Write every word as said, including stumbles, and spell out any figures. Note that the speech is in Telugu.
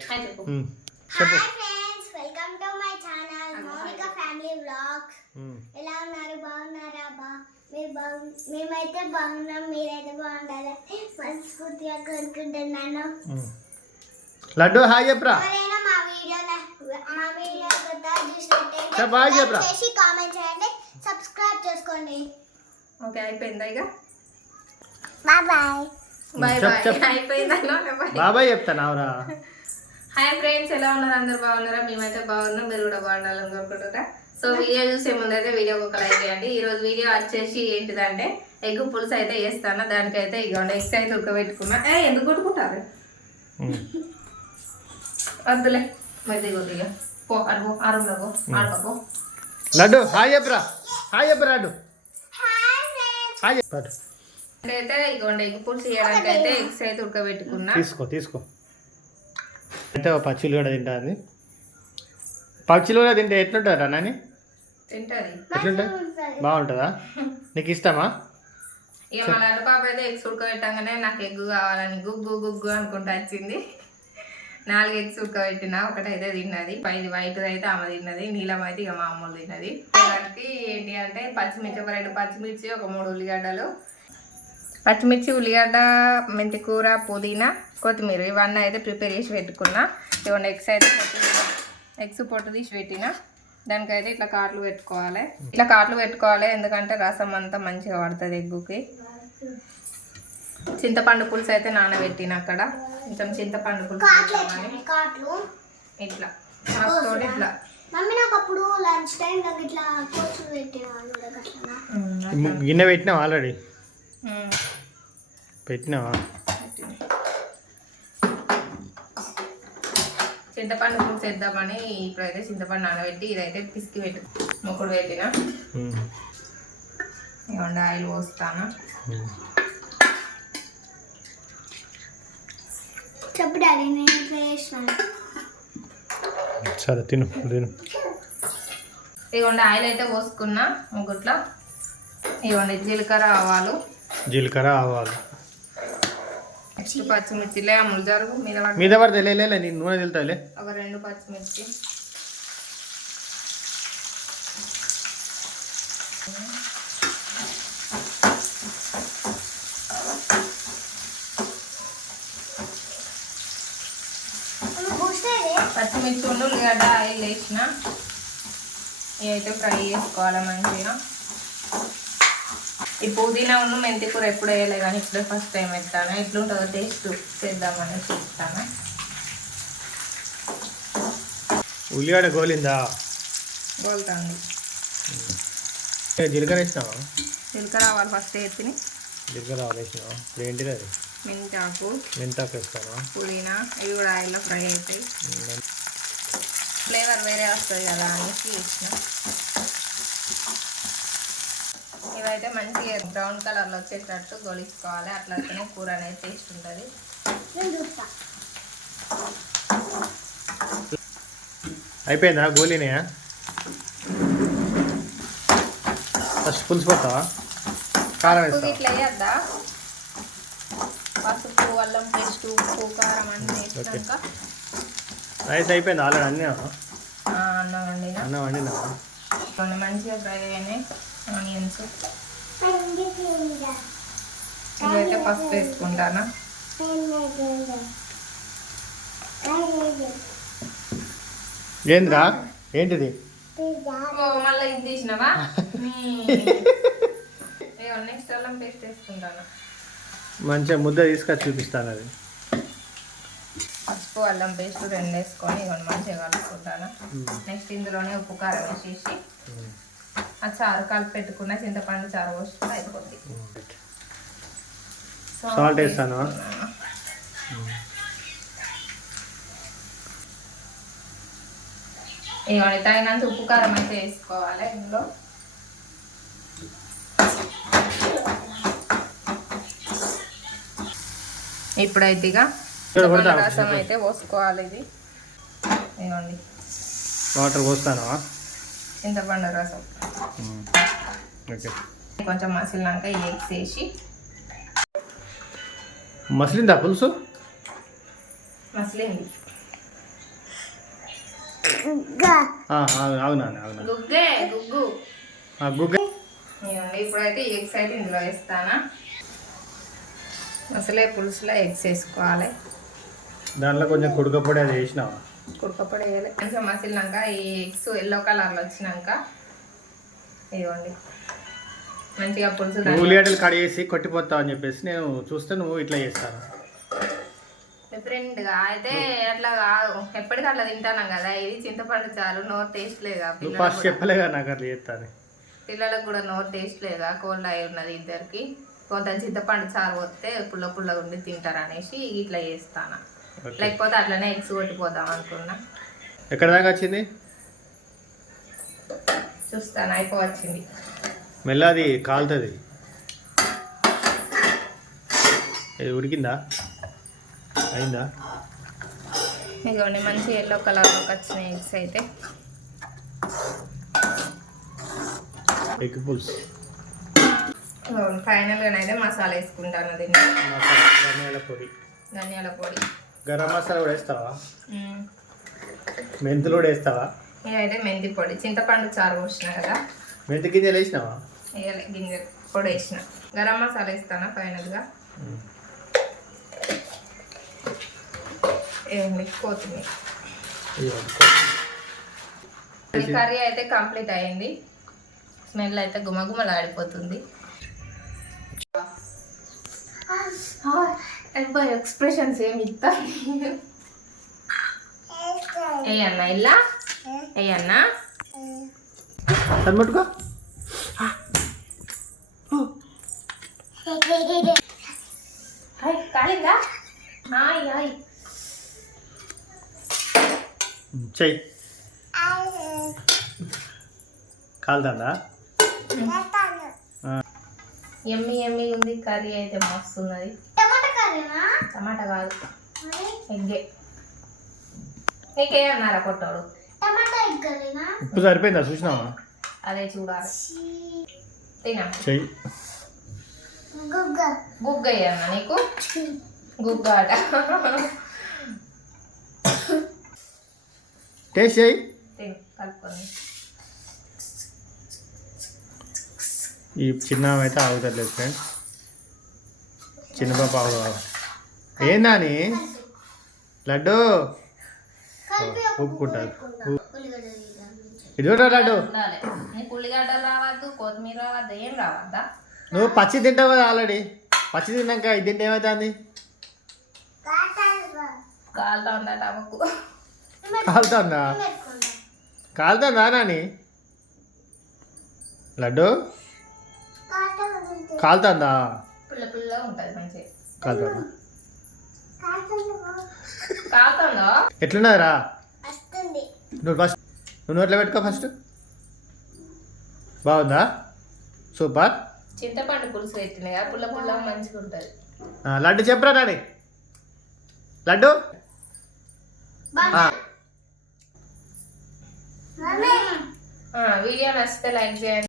రైట్ చెప్పు చెప్పు hi friends, welcome to my channel Mounika family vlogs. ఎలా ఉన్నారు? బాగున్నారా? బా మీరు బాగు మేమైతే బాగున్నాం, మీరైతే బాగుండాలి మనస్ఫూర్తిగా కోరుకుంటున్నాను. లడ్డు హాయ్ చెప్పరా. ఎవరైనా మా వీడియో మా వీడియో కొత్తగా చూసినట్టయితే చెప్పు, హాయ్ చెప్పరా. లైక్ చేసి కామెంట్ చేయండి, సబ్స్క్రైబ్ చేసుకోండి. ఓకే, అయిపోయిందా ఇక? Bye bye. బాయ్ చెప్పు, చెప్పు. బాయ్. అయిపోయిందా? బాబాయ్ చెప్తానావురా. హాయ్ ఫ్రెండ్స్, ఎలా ఉన్నారు? అందరు బాగున్నారా? మేమైతే బాగున్నాం, మీరు కూడా బాగుండాలని కోరుకుంటారా. సో వీడియో చూసే ముందు అయితే వీడియోకి ఒక లైక్ చేయండి. ఈ రోజు వీడియో వచ్చేసి ఏంటిదంటే ఎగ్ పులుసు అయితే వేస్తాను. దానికైతే ఇక ఎగ్స్ అయితే ఉడకబెట్టుకున్నా. ఏ ఎందుకు కొట్టుకుంటారు? వద్దులే మరి కొద్దిగా పో అడుగు ఆరులో పో ఆడుకోపో. లడ్డు హాయ్ చెప్పరా. హాయ్ చెప్పరా లడ్డు. హాయ్ చెప్పాడు. అయితే ఇక ఎగ్ పులుసు చేయడానికి అయితే ఎగ్స్ అయితే ఉడకబెట్టుకున్నా. తీసుకో తీసుకో. అంటే పచ్చిలు కూడా తింటుంది. పచ్చిలు కూడా తింటే ఎట్లుంటారా నాని? తింటది. ఎట్లుంటుంది? బాగుంటుందా? నీకు ఇష్టమా? ఇక మా లడ్డు పాప అయితే ఎగ్స్ ఉడకబెట్టంగానే నాకు ఎగ్గు కావాలని గుగ్గు గుగ్గు అనుకుంటా వచ్చింది. నాలుగు ఎగ్స్ ఉడకబెట్టిన, ఒకటైతే తిన్నది. పైది వైట్ అయితే ఆమె తిన్నది, నీలం అయితే ఇక మా అమ్మలు తిన్నది. దానికి ఏంటి అంటే పచ్చిమిర్చి, ఒక రెండు పచ్చిమిర్చి, ఒక మూడు ఉల్లిగడ్డలు, పచ్చిమిర్చి, ఉల్లిగడ్డ, మెంతి కూర, పుదీనా, కొత్తిమీర ఇవన్నీ అయితే ప్రిపేర్ చేసి పెట్టుకున్నా. ఇవన్నీ ఎగ్స్ అయితే కొత్తిమీర ఎగ్స్ పొట్టు తీసి పెట్టిన. దానికైతే ఇట్లా కాట్లు పెట్టుకోవాలి. ఇట్లా కాట్లు పెట్టుకోవాలి ఎందుకంటే రసం అంతా మంచిగా పడుతుంది ఎగ్గుకి. చింతపండు పులుసు అయితే నానబెట్టిన అక్కడ. కొంచెం చింతపండు పులుసు ఇట్లా తోటి ఇట్లా గిన్నె పెట్టినావా? ఆల్రెడీ పెట్టినావా? చింతపండు పులుసు వేద్దామని ఇప్పుడైతే చింతపండు నానబెట్టి ఇదైతే పిసికి పెట్టు మొక్కుడు పెట్టిన. ఇవ్వండి ఆయిల్ పోస్తాను. చెప్పు డాడీ, నేను ఇట్లా చేసినాను. సరే తిను తిను. ఇవ్వండి ఆయిల్ అయితే పోసుకున్నా ముగ్గుట్లో. ఇవ్వండి జీలకర్ర ఆవాలు, జీలకర్ర ఆవాలు, నెక్స్ట్ పచ్చిమిర్చిలే అమ్ములు జరుగు మీద మీద పడితే లే నేను నూనె తెలుతాలే. ఒక రెండు పచ్చిమిర్చి, పచ్చిమిర్చి ఉండు ఉల్లిగడ్డ ఆయిల్ వేసిన. ఇవైతే ఫ్రై చేసుకోవాలి మంచిగా. ఈ పుదీనా ఉన్న మెంతి కూర ఎప్పుడు వేయలే కానీ ఇప్పుడే ఫస్ట్ టైం వేస్తాను. ఎట్లుంటుందో టేస్ట్ చేద్దామని చూస్తాను. ఉల్లిగడ్డ గోలిందా? గోలుతుంది. జీలకర్ర వేసినావా? జీలకర్ర ఆవాలు ఫస్ట్ వేసి జీలకర్ర ఆవాలు వేసినావా? ఇప్పుడు ఏంటిది అది? మెంతాకు, మెంతాకు వేస్తావా? పుదీనా ఇవి కూడా ఆయిల్లో ఫ్రై అవుతాయి. ఫ్లేవర్ వేరే వస్తుంది కదా అనేసి వేసిన. ఇవైతే మంచిగా బ్రౌన్ కలర్లో వచ్చేటట్టు గొలుసుకోవాలి. అట్లనే కూర అనేది టేస్ట్ ఉంటుంది. అయిపోయిందా గోలినాయా? ఫస్ట్ పులుసు పోతావా? కారం వేస్తా. ఇట్లా వేయద్దా? పసుపు, అల్లం పేస్ట్, ఉప్పు, కారం అన్నీ వేసినాక రైస్ అయిపోయింది ఆల్రెడీ. అన్నీ అన్నం వండిన. అన్నం వండినా మంచిగా ఫ్రై అయినాయి ఆనియన్స్. ఇవైతే పసుపు వేసుకుంటాను. ఏంద్రా ఏంటిది? మళ్ళీ ఇది తీసినావా? నెక్స్ట్ అల్లం పేస్ట్ వేసుకుంటాను. మంచిగా ముద్ద తీసుకొచ్చి చూపిస్తాను. అది పసుపు, అల్లం పేస్ట్ రెండు వేసుకొని ఇవన్నీ మంచిగా కలుపుకుంటాను. నెక్స్ట్ ఇందులోనే ఉప్పు, కారం వేసేసి ఆ చారు కలిపి పెట్టుకున్న చింతపండు చారు పోసుకుంటే అయిపోద్ది. సాల్ట్ వేస్తాను. ఇవన్నీ తగినంత ఉప్పు, కారం అయితే వేసుకోవాలి ఇందులో. ఇప్పుడైతే ఇక రసం అయితే పోసుకోవాలి. ఇది ఇవ్వండి వాటర్ పోస్తాను. చింతపండు రసం ఓకే. కొంచెం మసిలినాక ఈ ఎగ్స్ వేసి. మసిలిందా పులుసు? మసిలింది. ఆ, అవును అవునా అవునా గుగ్గే గుగ్గు ఆ, గుగ్గ ఇదిగోండి, ఇప్పుడైతే ఎగ్స్ అయితే ఇందులో వేస్తానా. అసలే పులుసులో ఎగ్స్ వేసుకోవాలి. దాంట్లో కొంచెం కుడుక పొడి అది వేసినావా? కుడకపొడి వేయాలి. కొంచెం మసిలినాక ఈ ఎగ్స్ ఎల్లో కలర్లో వచ్చినాక ఇదిగోండి మంచిగా పులుసు నువ్వు ఉల్లిగడ్డలు కడిగేసి కొట్టిపోతావు అని చెప్పేసి నేను చూస్తే నువ్వు ఇట్లా చేస్తాను. డిఫరెంట్గా అయితే అట్లా కాదు, ఎప్పటికీ అట్లా తింటాను కదా. ఇది చింతపండు చారు, నోరు టేస్ట్ లేదా నువ్వు ఫస్ట్ చెప్పలేగా నాకు అట్లా చేస్తాను. పిల్లలకు కూడా నోరు టేస్ట్ లేదా, కోల్డ్ అయి ఉన్నది ఇద్దరికి. కొంత చింతపండు చారు పోతే పుల్ల పుల్లగా ఉండి తింటారు అనేసి ఇట్లా చేస్తాను. లేకపోతే అట్లనే ఎగ్స్ కొట్టిపోదాం అనుకున్నా. ఎక్కడ దాకా వచ్చింది చూస్తాను, అయిపోవచ్చింది. మెల్లది కాలుతుంది. ఇది ఉడికిందా? అయిందా? ఇదిగోండి మంచి ఎల్లో కలర్లోకి వచ్చిన ఎగ్స్ అయితే. ఎగ్ పులుసు ఫైనల్గా అయితే మసాలా వేసుకుంటాను. దీన్ని ధనియాల పొడి, ధనియాల పొడి, గరం మసాలా కూడా వేస్తావా? మెంతులు కూడా వేస్తావా? ఇదైతే మెంతి పొడి. చింతపండు చారు పోసిన కదా, మెంతి గింజలు వేసినావా? వేయాలి. గింజ పొడి వేసిన. గరం మసాలా వేస్తాను ఫైనల్గా. వేయండి కొత్తిమీర. కర్రీ అయితే కంప్లీట్ అయింది. స్మెల్ అయితే గుమగుమలాడిపోతుంది. ఎక్స్ప్రెషన్స్ ఏమి ఇస్తా ఏయన్నా ఇలా ఏయన్నా సన్ముట్టుకో. హాయ్ కాలిందా? హాయ్ హాయ్ చెయ్యి కాలుతుందా? ఎమ్మి ఎమ్మి ఉంది కర్రీ అయితే మస్తున్నది. టమాటా కర్రీనా? టమాటా కాదు, ఎగ్గే. నీకేమన్నారా కొట్టాడు? టమాటా ఎగ్ కర్రీనా? ఉప్పు సరిపోయిందా చూసినావా? అదే చూడాలి. తినా చెయ్యి. గుగ్గ గుగ్గ అన్న నీకు గుగ్గ ఆట. టేస్ట్ చేయి. తిను కలుపుకొని. ఈ చిన్న అయితే ఆగుతలేదు ఫ్రెండ్స్. చిన్న పాప ఆగు. ఏందని లడ్డు ఉప్పుకుంటారు. ఇది కూడా లడ్డు. ఉండాలి. నీకు ఉల్లిగడ్డలు రావద్దు, కొత్తిమీర రావద్దు, ఏం రావద్దా? నువ్వు పచ్చి తింటావు కదా ఆల్రెడీ. పచ్చి తిన్నాక ఇది తింటే ఏమవుతుంది? కాలుతా ఉందా టమకు? కాలుతుందా? కాలుతుందా నాని? లడ్డు కాలుతుందా? పుల్ల పుల్ల ఉంటుంది మంచిగా. కాలుతుందా? కాలుతుందా? ఎట్లున్నదిరా? వస్తుంది. నువ్వు ఫస్ట్ నువ్వు నోట్లో పెట్టుకో ఫస్ట్. బాగుందా? సూపర్. చింతపండు పులుసు పెట్టినాయి కదా, పుల్ల పుల్ల మంచిగా ఉంటుంది. లడ్డు చెప్పరా నాని? లడ్డు వీడియో నచ్చితే లైక్ చేయండి.